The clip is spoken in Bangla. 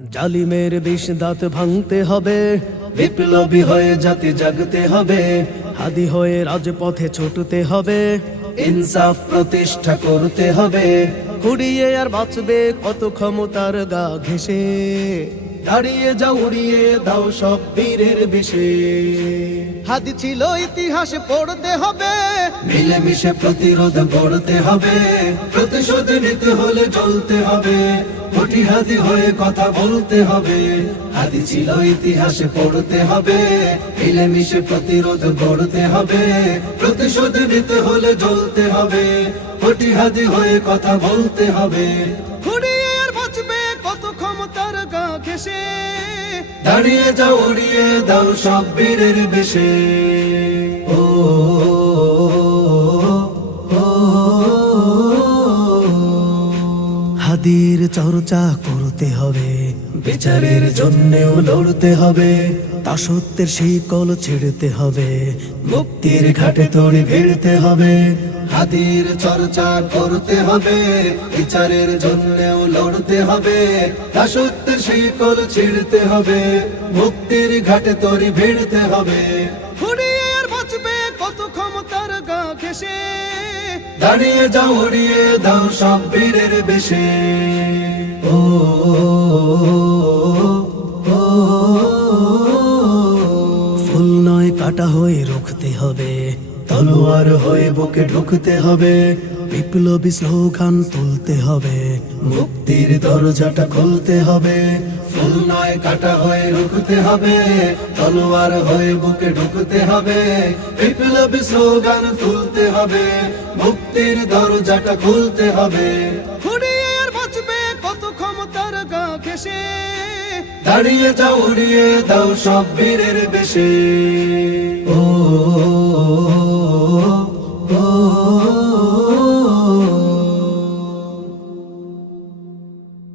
জালিমের বিষ দাঁত ভাঙতে হবে, বিপ্লবী হয়ে জাতি জাগতে হবে, হাদি হয়ে রাজপথে ছুটতে হবে, ইনসাফ প্রতিষ্ঠা করতে হবে। কুড়িয়ে আর বাঁচবে কত ক্ষমতার গা ঘেঁষে, দাঁড়িয়ে যাও উড়িয়ে দাও সব বীরের বেশে। হাদি ছিল ইতিহাস পড়তে হবে, মিলেমিশে প্রতিরোধ গড়তে হবে, প্রতিশোধ নিতে হলে চলতে হবে, কোটি হাদি হয়ে কথা বলতে হবে। হাদি ছিল ইতিহাস পড়তে হবে, মিলেমিশে প্রতিরোধ গড়তে হবে, প্রতিশোধ নিতে হলে জ্বলতে হবে, কোটি হাদি হয়ে কথা বলতে হবে। কুড়িয়ে আর বাঁচবে কত ক্ষমতার গা ঘেঁষে, দাঁড়িয়ে যাও উড়িয়ে দাও সব বীরের বেশে। ও হাদির চর্চা করতে হবে, বিচারের জন্যেও লড়তে হবে, দাসত্বের শিকল ছেড়তে হবে, মুক্তির ঘাটে তড়ি ভিড়তে হবে। হাদির চর্চা করতে হবে, বিচারের জন্যেও লড়তে হবে, দাসত্বের শিকল ছিড়তে হবে, মুক্তির ঘাটে তড়ি ভিড়তে হবে। ফুরিয়ে আর বাঁচবে কত ক্ষমতার গা ঘেঁষে, দাঁড়িয়ে যাও উড়িয়ে দাও সব বীরের বেশে। ও ফুল নয় কাটা হয়ে রুখতে হবে, তলোয়ার হয়ে বুকে ঢুকতে হবে, বিপ্লবী স্লোগান তুলতে হবে, মুক্তির দরজাটা খুলতে হবে। ফুল নয় কাটা হয়ে রুখতে হবে, তলোয়ার হয়ে বুকে ঢুকতে হবে, বিপ্লবী স্লোগান তুলতে হবে, মুক্তির দরজাটা খুলতে হবে। ফুরিয়ে আর বাঁচবে কত ক্ষমতার গা ঘেঁষে, দাঁড়িয়ে যাও উড়িয়ে দাও সব বীরের বেশে।